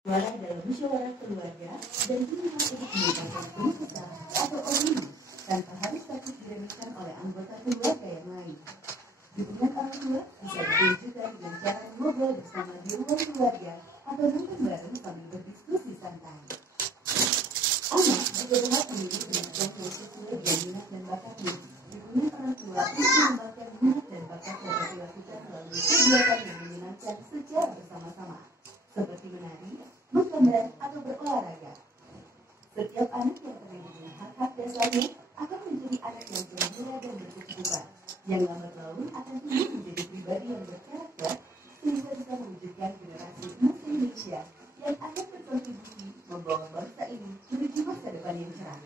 Suara dalam musyawarah keluarga dan pilihan untuk menyebabkan perusahaan atau opini tanpa harus takut diremehkan oleh anggota keluarga yang lain. Dukungan orang tua bisa ditunjukkan dengan cara ngobrol bersama di ruang keluarga atau nonton bareng sambil berdiskusi santai. Anak juga berhak memilih pendidikan yang sesuai dengan minat dan bakatnya. Dukungan orang tua untuk mengembangkan minat dan bakat dapat dilakukan melalui kegiatan yang menyenangkan secara bersama-sama, seperti menari, menggambar, atau berolahraga. Setiap anak yang terlindungi dengan hak-hak dasarnya akan menjadi anak yang gembira dan berkecukupan, yang lambat laun akan tumbuh menjadi pribadi yang berkarakter, sehingga bisa mewujudkan generasi emas Indonesia yang akan berkontribusi membawa bangsa ini menuju masa depan yang cerah.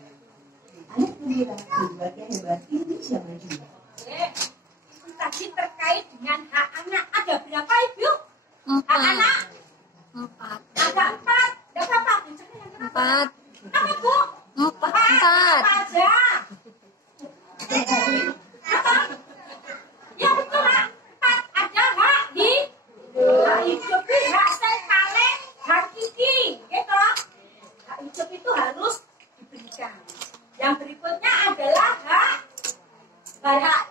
Anak gembira, keluarga hebat Indonesia maju. Itu tadi terkait dengan hak anak. Ada berapa, Ibu? 4. Hak anak? 4. Ada 4. Ada berapa? Bicara yang kenapa? 4. Kenapa, Bu? 4. Apa aja? Apa? Ya betul, Pak. 4 ada hak di hak hidup, hak sekali, hak kiki, gitu. Hak hidup itu harus diberikan. Yang berikutnya adalah hak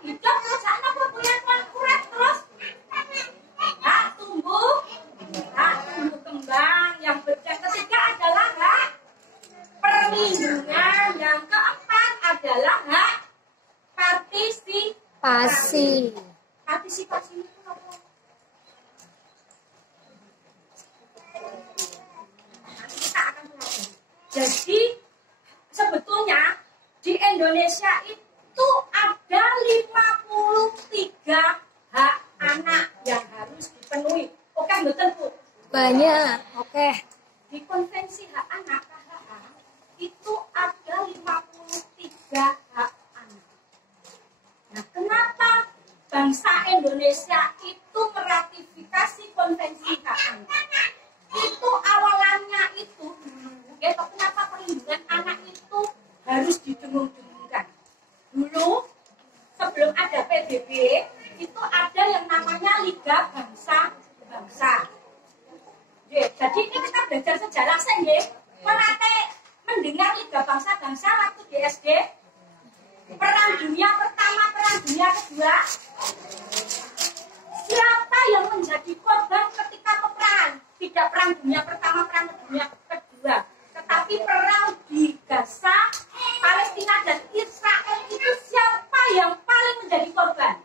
hidup, terus anak punya kuret, terus hak tumbuh kembang. Yang ketiga adalah hak perlindungan. Yang keempat adalah hak partisipasi. Partisipasi itu apa? Nanti kita akan belajar. Jadi sebetulnya di Indonesia itu ada 53 hak anak yang harus dipenuhi. Oke, betul, Bu? Banyak. Oke. Di Konvensi Hak Anak KHA itu ada 53 hak anak. Nah, kenapa bangsa Indonesia itu meratifikasi Konvensi Hak Anak? Itu awalannya itu dulu, gitu. Kenapa perlindungan anak itu harus didengung-dengungkan? Dulu sebelum ada PBB itu ada yang namanya Liga Bangsa-Bangsa. Jadi ini kita belajar sejarah sendiri. Mendengar Liga Bangsa-Bangsa waktu di SD. Perang dunia pertama, perang dunia kedua. Siapa yang menjadi korban ketika peperangan? Tidak perang dunia pertama, perang dunia kedua, tetapi perang di Gaza, Palestina dan Israel itu siapa yang paling menjadi korban?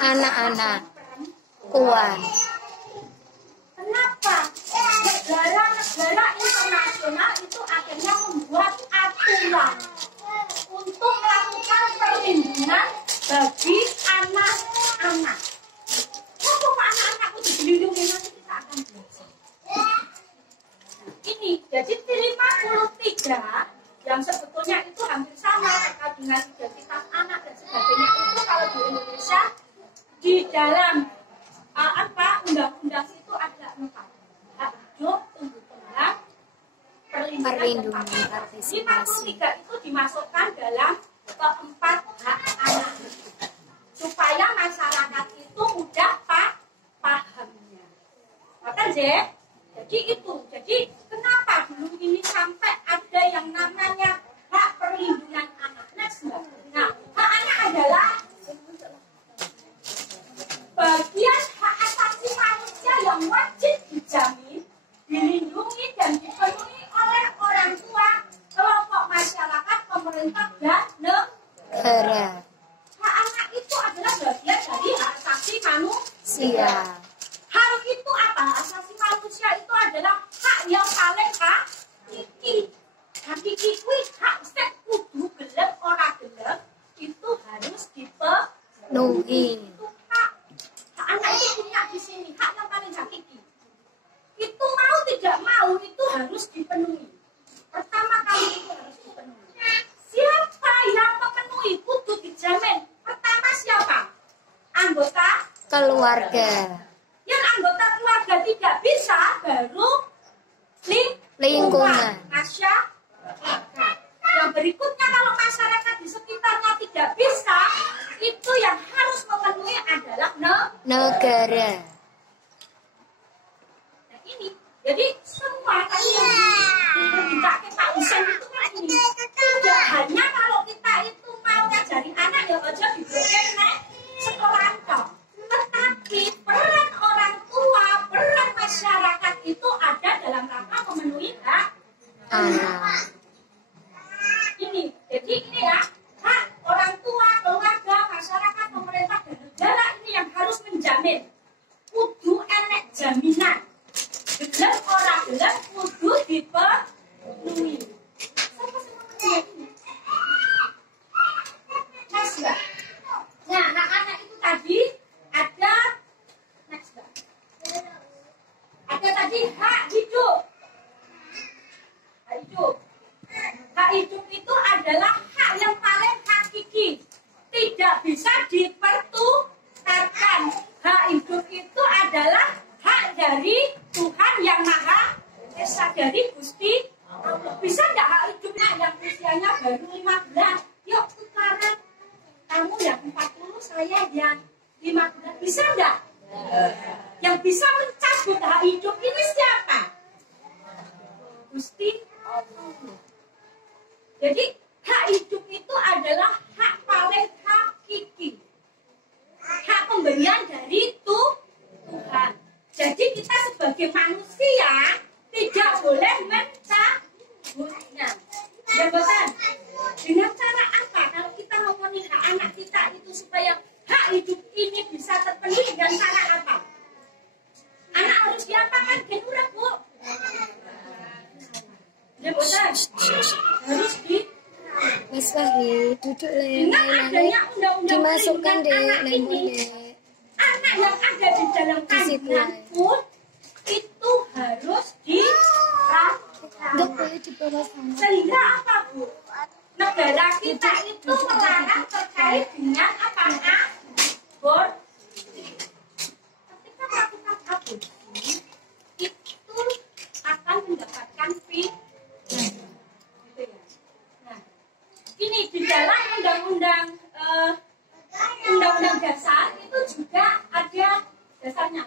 Anak-anak kuat. Kenapa? Negara-negara internasional itu akhirnya membuat aturan untuk melakukan perlindungan bagi anak-anak. Kenapa anak-anak itu dilindungi? Nanti kita akan belajar. Ini jadi 53 yang sebetulnya itu hampir sama terkait dengan identitas anak dan sebagainya itu kalau di Indonesia di dalam undang-undang itu ada 4. Hak hidup, tumbuh kembang, perlindungan dan partisipasi. 53 itu dimasukkan dalam keempat hak anak supaya masyarakat itu mudah pahamnya. Maka jadi itu. Jadi kenapa dulu ini sampai ada yang namanya hak perlindungan anak? Nah, hak anak adalah bagian hak asasi manusia yang wajib dijamin, dilindungi dan dipenuhi oleh orang tua, kelompok masyarakat, pemerintah dan negara. Hak anak itu adalah bagian dari hak asasi manusia. Hak itu apa? Hak asasi manusia itu adalah hak yang paling hakiki. Hakiki kuwi hak sing kudu gelem ora gelem itu harus dipenuhi. Hak anak itu punya di sini, hak yang paling hakiki. Itu mau tidak mau itu harus dipenuhi. Pertama kali itu harus dipenuhi. Siapa yang memenuhi kudu dijamin? Pertama siapa? Anggota Keluarga. Yang anggota keluarga tidak bisa, baru Lingkungan. Masyarakat. Yang berikutnya kalau masyarakat di sekitarnya tidak bisa, itu yang harus memenuhi adalah negara. Nah ini, jadi itu ada dalam rangka memenuhi hak Anak. ini. Jadi ini ya, hak orang tua, keluarga, masyarakat, pemerintah, dan negara ini yang harus menjamin. Kudu enek jaminan. Gelem orang gelem kudu dipenuhi. Siapa sih yang memenuhi ini? Next, Mbak. Nah, anak-anak itu tadi ada next, Mbak. Ada tadi hak hidup. Hak hidup. Hak hidup itu adalah hak yang paling hakiki. Tidak bisa dipertukarkan. Hak hidup itu adalah hak dari Tuhan yang Maha Esa, dari Gusti Allah. Bisa nggak hak hidupnya yang usianya baru 15? Yuk tukaran. Kamu yang 40, saya yang 15. Bisa nggak? Yang bisa mencabut hak hidup ini siapa? Gusti Allah. Jadi hak hidup itu adalah hak paling hakiki. Hak pemberian dari Tuhan. Jadi kita sebagai manusia tidak boleh mencabutnya. Ya betul. Dengan cara apa? Kalau kita ngomongin hak anak kita itu supaya hak hidup ini bisa terpenuhi dengan cara apa? Anak harus diapakan? Genurah, Bu. Ya betul. Harus di Mas Fahri, duduk le, dengan adanya undang-undang dimasukkan deh perlindungan anak ini, anak yang ada di dalam kandungan pun itu harus dirawat. Enggak boleh di bawah sana. Sehingga apa, Bu? Negara kita itu melarang terkait dengan apa? Aborsi. Ketika melakukan aborsi itu akan mendapatkan pidana. Gitu ya. Nah, ini di dalam undang-undang dasar itu juga ada dasarnya.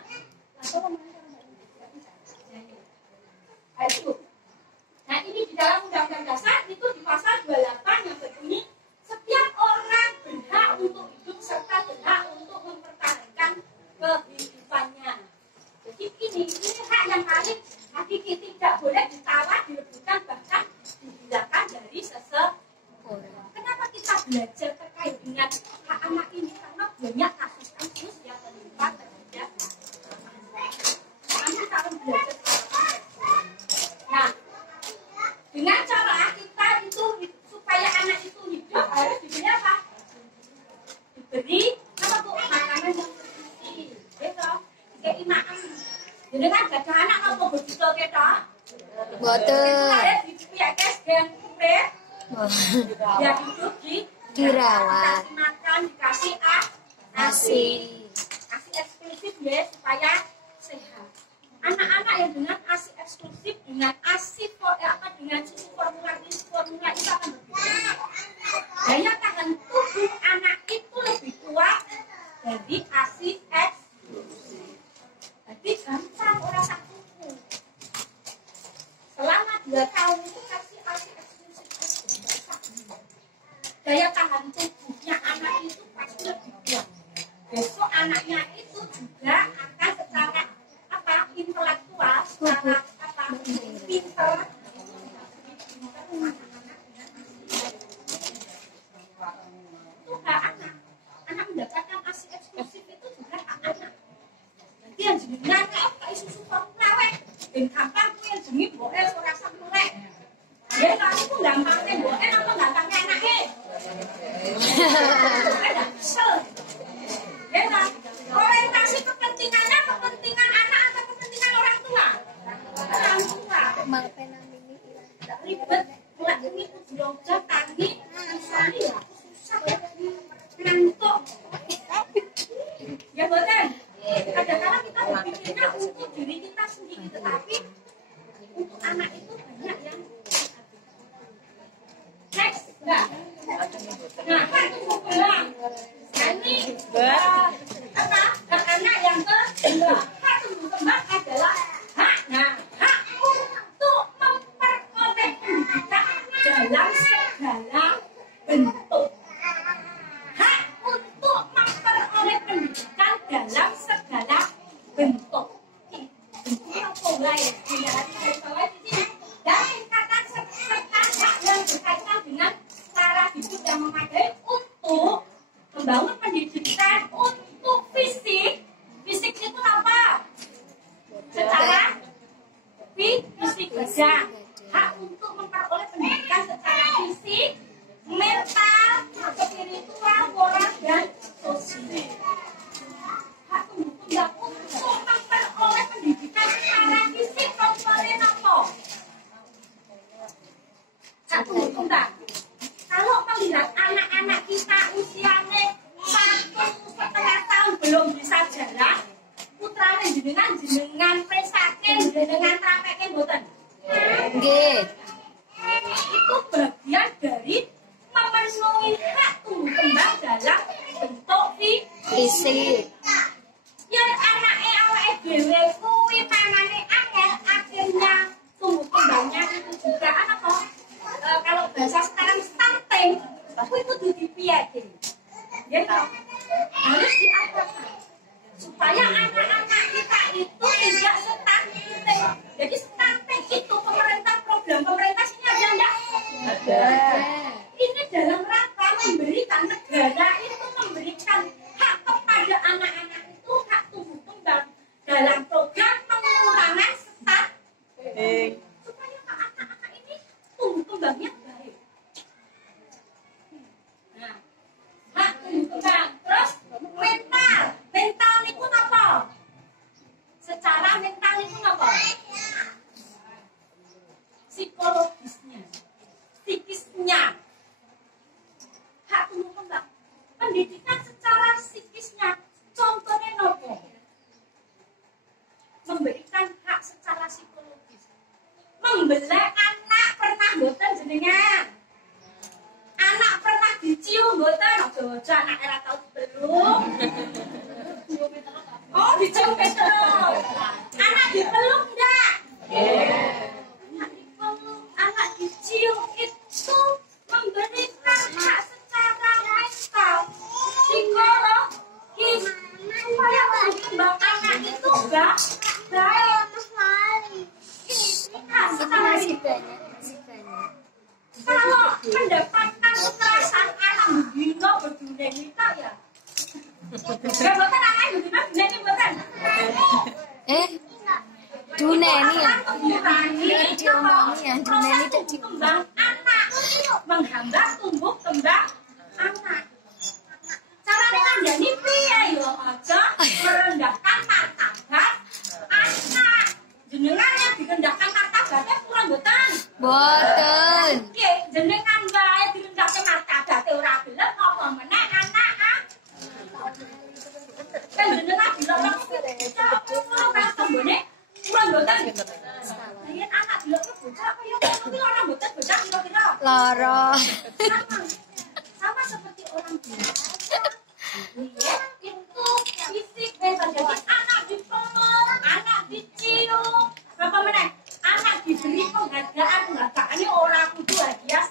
Nah, ini di dalam undang-undang dasar itu di pasal 28 yang berbunyi setiap orang berhak untuk hidup serta berhak untuk mempertahankan kehidupannya. Jadi ini hak yang paling hakiki, tidak boleh ditawar, direbutkan, bahkan dihilangkan dari seseorang. Kenapa kita belajar terkait dengan hak anak ini? Karena banyak kasus-kasus yang terlibat terhadap kami akan belajar. Nah, dengan cara kita itu supaya anak itu hidup harus diberi apa? Diberi apa, Bu? Makanan yang bergizi, gitu. Kayak makan. Jadi kan gak anak apa begitu gitu. Boten. Ada di pihak dan kuret. Ya hidup Dirawat. dikasih makan, dikasih Asi. ASI eksklusif ya supaya sehat. Anak-anak yang dengan ASI eksklusif dengan ASI dengan susu formula itu akan berbeda. Daya tahan tubuh anak itu lebih kuat dari ASI eksklusif. Jadi gampang orang satu. Selama 2 tahun itu kasih ASI eksklusif. Daya tahan tubuhnya anak itu pasti lebih kuat. Besok anaknya itu juga akan secara intelektual, secara pinter. Itu hak anak. Anak mendapatkan ASI eksklusif itu juga hak anak. Nanti yang jenengan kayak susu formula wek, ben gampang kuwi yang jenenge mboke ora sampe. Ya tapi ku gampangnya mboke apa gampangnya anake. Ada kesel. Ya kan? Orientasi kepentingannya kepentingan anak atau kepentingan orang tua? Orang tua. Malpena mini Tidak ribet. Mulai ini belajar tadi. Misalnya ya susah ya. Ngantuk. Ya betul. Kadang-kadang kita berpikirnya untuk diri kita sendiri, tetapi untuk anak itu banyak yang next. Nah, apa itu bukulah? Ini apa? Hak anak yang kedua. Hak tumbuh kembang adalah hak. Nah, hak untuk Dan tingkatan serta hak yang berkaitan dengan cara hidup yang memadai untuk membangun pendidikan untuk fisik. Fisik itu apa? Secara fisik badan. Hak untuk memperoleh pendidikan secara fisik, mental, spiritual, moral, dan sosial. Hak tunggal untuk memperoleh pendidikan secara fisik komponen apa? Hak tunggal. Kalau melihat anak-anak kita usianya 1,5 tahun belum bisa jalan, putrane jenengan presake jenengan trapeke mboten. Nggih. Itu bagian dari memenuhi hak tumbuh kembang dalam bentuk Fisik. ya anake awake dhewe kuwi panane angel akhirnya tumbuh kembangnya itu juga apa kalau bahasa sekarang stunting kuwi kudu dipiye ya harus diapakan supaya anak-anak kita itu tidak stunting. Jadi stunting itu program pemerintah sini ada enggak? Ada. Ini dalam rangka memberikan negara itu memberikan hak kepada anak-anak itu hak tumbuh kembang dalam program pengurangan stunting supaya anak-anak ini tumbuh kembangnya baik. Nah, hak tumbuh kembang. Terus mental itu apa? Secara mental itu apa? Psikologisnya, psikisnya. Hak tumbuh kembang. Pendidikan secara psikisnya, contohnya nopo? Memberikan hak secara psikologis. Membelai anak pernah boten jenengan. Anak pernah dicium boten? Ojo anak era tahu belum. Oh, dicium terus. Anak dipeluk enggak? Anak dipeluk, anak dicium itu memberikan hak secara mental, psikologis supaya kembang anak itu baik. Hak secara Masih banyak. kalau mendapatkan kekerasan anak begini berdunia kita ya. Gak boten anak begini ini boten. Duneni ya. Mengurangi Diomongi ya, Duneni tak proses tumbuh kembang anak, menghambat tumbuh kembang anak. Caranya ngandani piye yo aja merendahkan martabat anak. Jenengan yang direndahkan martabatnya kurang boten. Boten. Nggih, jenengan wae direndahke martabate ora gelem apa meneh anak ah. Kan jenengan dilolong ora tembone kurang boten. Yen anak dilolong bocah kaya ngono ora boten bocah kira-kira. Loro. Sama seperti orang biasa. Ya, itu fisik mental. Jadi anak dipeluk, anak dicium, apa meneh? Anak diberi penghargaan ini orang kudu hadiah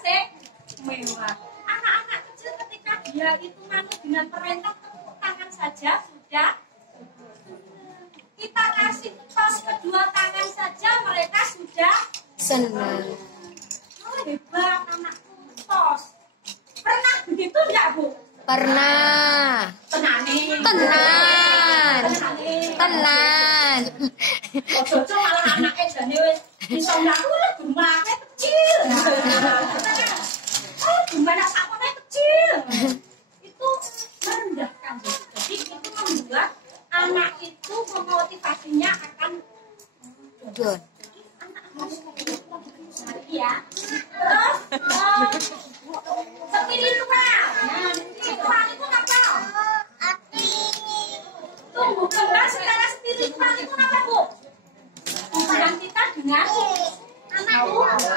mewah. Anak-anak kecil ketika dia itu manut dengan perintah tepuk tangan saja sudah. Kita kasih tos kedua tangan saja mereka sudah Senang. oh, hebat anakku tos. Pernah begitu enggak Bu? Pernah. Tenan. Tenan. Ojo malah anake jane wis iso mlaku lho gumake kecil. Oh, gimana sakone kecil. Itu merendahkan. Jadi itu membuat anak itu memotivasinya akan Don. ya. Terus spiritual. Nah, spiritual itu apa? Tumbuh kembang secara spiritual itu apa, Bu? Hubungan kita dengan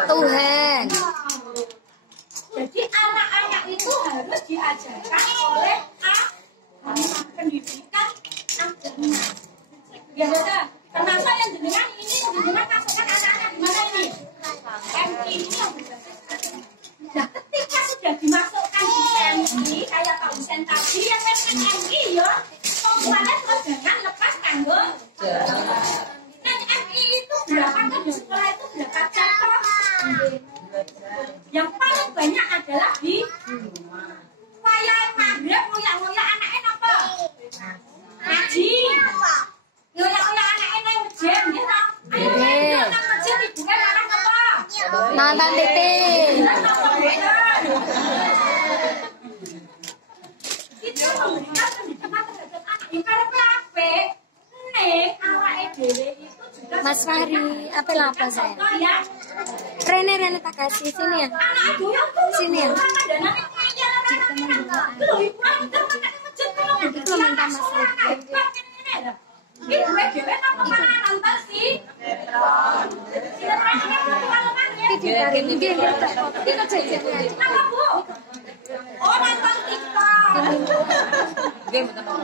Tuhan. Jadi anak-anak itu harus diajarkan oleh pendidikan agama. Ya sudah, termasuk yang jenengan ini jenengan masukkan anak-anak di mana ini? MI ini yang berbasis. Nah, ketika sudah dimasukkan di MI kayak Pak Husen tadi yang MI ya, semuanya terus jangan lepas kanggo. Dan MI itu berapa Nonton TV. Itu memberikan pendidikan terhadap anak yang karena apik. Nek awake dhewe itu juga Mas Fahri, apa lapa saya? ya. Rene tak kasih sini ya. Anak doyan tuh Sini ya. danane kaya lho kurang terus masjid kalau Itu minta Mas Fahri. ini gue dhewe napa panganan ta sih? Itu jajan aja. Apa Bu? Oh, nonton TikTok. Jajan.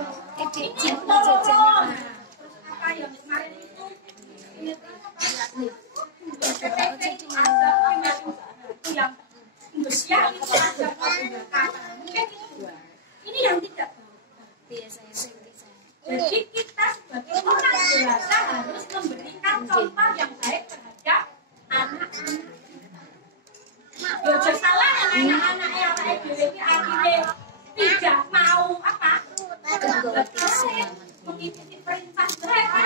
Apa yang kemarin itu? Yang Indonesia itu ada mungkin ini yang tidak Biasanya saya bisa. jadi kita sebagai orang dewasa harus memberikan contoh yang baik terhadap anak-anak. Ojo salah anak-anak yang kayak dhewe akhirnya tidak mau apa? Mengikuti perintah mereka.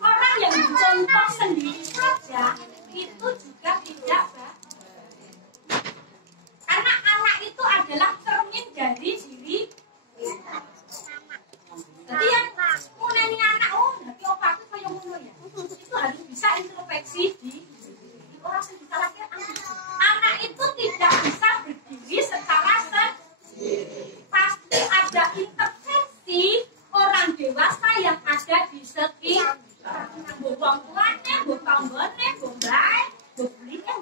Orang yang contoh sendiri saja itu juga tidak baik. Karena anak itu adalah cermin dari diri. Jadi yang nguneni anak, oh berarti opa aku kaya ngono ya. Itu harus bisa introspeksi di orang yang disalahkan anak itu tidak bisa berdiri secara sendiri. Pasti ada intervensi orang dewasa yang ada di sekitar. Bopong tuanya, bopong bone, bombai, boblinya,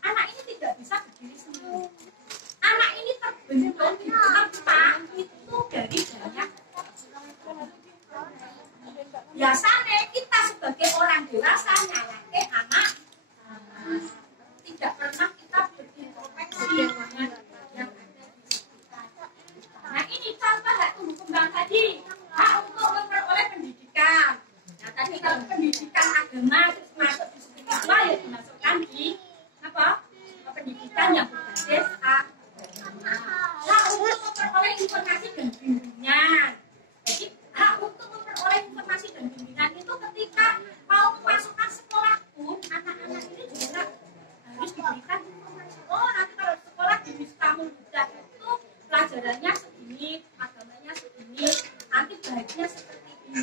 anak ini tidak bisa berdiri sendiri. Anak ini terbentuk di tempat itu dari banyak. Biasanya kita sebagai orang dewasa nyayangke anak tidak pernah kita berintrospeksi dengan yang ada di sekitar. Nah ini contoh hak tumbuh kembang tadi, hak untuk memperoleh pendidikan. Nah tadi kalau pendidikan agama masuk di spiritual ya dimasukkan di apa? Pendidikan yang berbasis agama. Hak untuk memperoleh informasi dan bimbingan. Jadi hak untuk memperoleh informasi dan bimbingan itu ketika mau memasukkan sekolah pun anak-anak ini juga harus diberikan informasi. Oh nanti kalau sekolah di Miftahul Huda itu pelajarannya segini, agamanya segini, nanti baiknya seperti ini.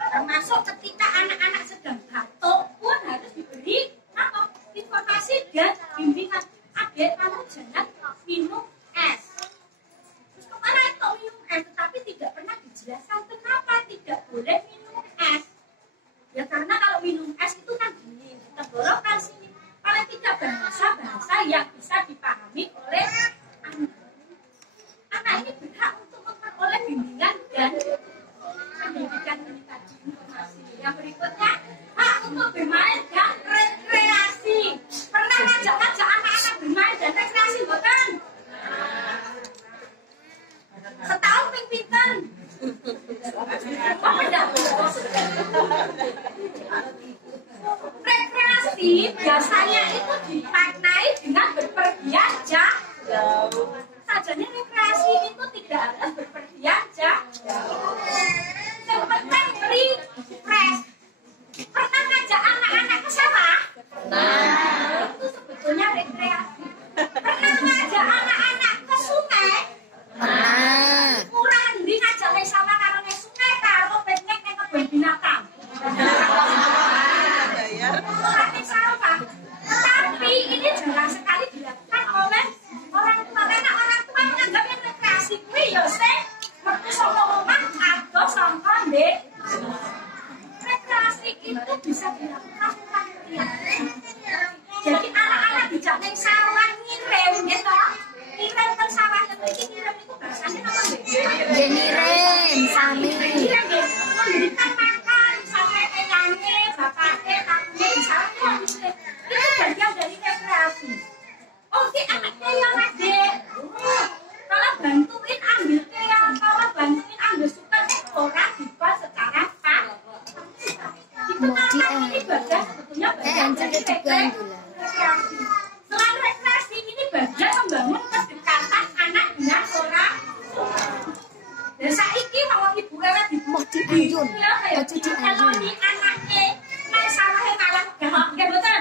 Termasuk ketika anak-anak sedang batuk pun harus diberi apa? Informasi dan bimbingan. Adek kamu jangan minum es. Kemana itu minum es? Tetapi tidak pernah dijelaskan kenapa tidak boleh minum es. Ya karena kalau minum es itu kan dingin, tenggorokan sini. Paling tidak bahasa-bahasa yang bisa dipahami oleh anak. Anak ini berhak untuk memperoleh bimbingan dan pendidikan tadi informasi. Yang berikutnya, hak untuk bermain dan rekreasi. Pernah ngajak-ngajak anak-anak bermain dan rekreasi, bukan? Setahun ping-pinten. Apa enggak? Rekreasi biasanya itu dimaknai dengan berpergian jauh. Sajanya rekreasi itu tidak harus berpergian jauh. Yang penting refresh. Pernah ngajak anak-anak ke sawah? Nah, itu sebetulnya rekreasi. Pernah ngajak anak-anak ke sungai? Nah, Kurang ndi ngajak ke sawah karo ke sungai karo piknik ning kebun binatang. Kurang ke sawah. Tapi ini jarang sekali dilakukan oleh orang tua karena orang tua menganggapnya rekreasi kuwi ya sing metu saka omah ado saka ndek. Rekreasi itu bisa dilakukan tanpa. Jadi anak-anak dijak ning sawah ngirim gitu. Ngirim ke sawah yang iki ngirim itu bahasanya apa nggih? Jeniren, Sami. Ngirim nggih. Memberikan makan sampai eyangnya, bapaknya, kakaknya, misalnya itu bagian dari rekreasi. Oh, si anaknya yang adik. Kalau bantuin ambil keong, kalau bantuin ambil suka orang dibuat secara sah. Itu anak ini bagian sebetulnya bagian dari rekreasi. Selain rekreasi ini bagian membangun kedekatan anak dengan orang tua. Dan saiki mau ibu lewat di Mau diayun. kalau di anaknya nang sawahe malah gak nggih mboten.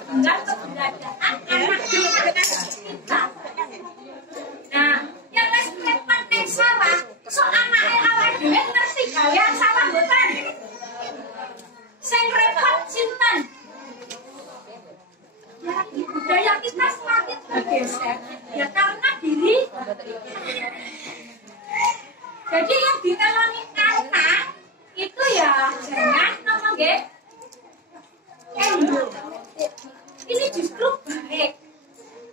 dengan keberadaan anak kita. Nah, yang wis repot nek salah, so anake awake dhewe ngerti gawean salah mboten? Sing repot sinten? Ya, budaya kita semakin bergeser ya karena diri. Jadi yang ditaloni anak itu ya jangan ngomong nggih. Ini justru baik.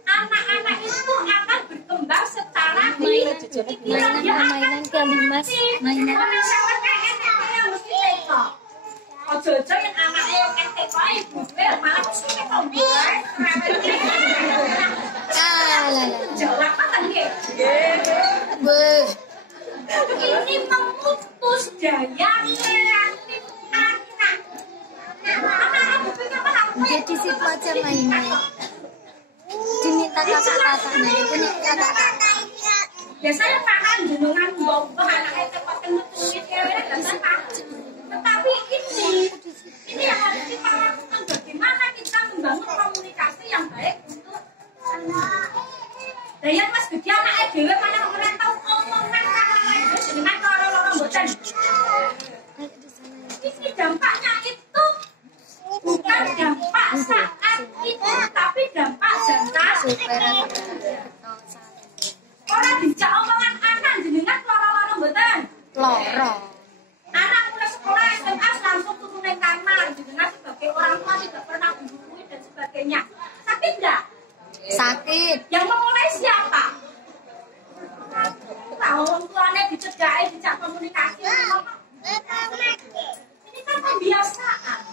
Anak-anak itu akan berkembang secara mainan kalimas mainan ojo-ojo yang anaknya yang ketek ibu malah kesini komputer jawab apa nggih? Ini memutus daya kreatif anak. Anak-anak berpikir apa? jadi situ aja mainnya diminta kakak-kakaknya punya kakak-kakak Ya saya paham jenengan mbok anaknya cepat menulis tetapi ini yang harus kita lakukan bagaimana kita membangun komunikasi yang baik untuk anak. Dan yang mas gede anaknya dewe mana orang tahu omongan kakak jenengan loro-loro mboten. Ini dampaknya itu bukan dampak saat itu tapi dampak jangka orang dijak omongan anak jenengan loro-loro mboten. loro Anak mulai sekolah SMA langsung turun ke kamar jenengan sebagai orang tua tidak pernah menggurui dan sebagainya. Sakit enggak? sakit Yang memulai siapa? Nah, orang tuanya dicegah, dijak komunikasi. Ini kan pembiasaan.